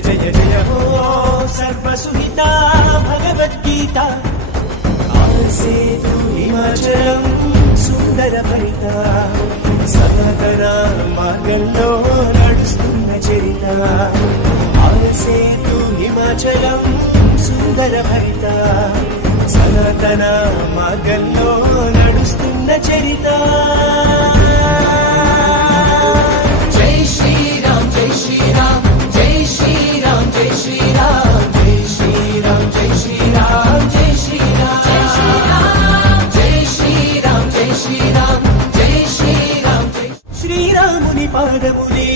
జయ జయ హో సర్వసుహిత భగవద్గీత. ఆసేతు హిమాచలం సుందర భరిత. సనాతన మార్గంలో నడుస్తున్న చరిత. ఆసేతు హిమాచలం సుందర భరిత. సనాతన మార్గంలో నడుస్తున్న చరిత. శ్రీరాముని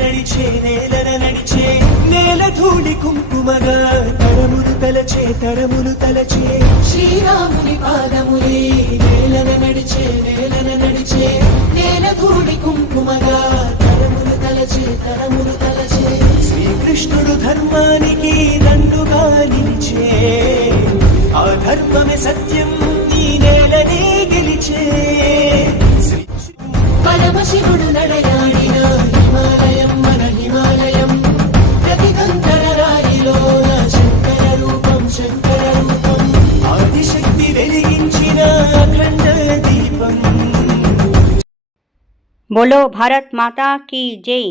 నడిచే నేలన నడిచే నేల ధూళి కుంకుమగా తరములు తలచే తరములు తలచే. శ్రీరాముని పాదములే నేలన నడిచే నేలన నడిచే నేల ధూళి కుంకుమగా తరములు తలచే తరములు తలచే. శ్రీకృష్ణుడు ధర్మానికి దండుగా నిలిచే ఆ ధర్మమే సత్యం నీ నేలనే గెలిచే. పరమశివుడు నడు बोलो भारत माता की जय।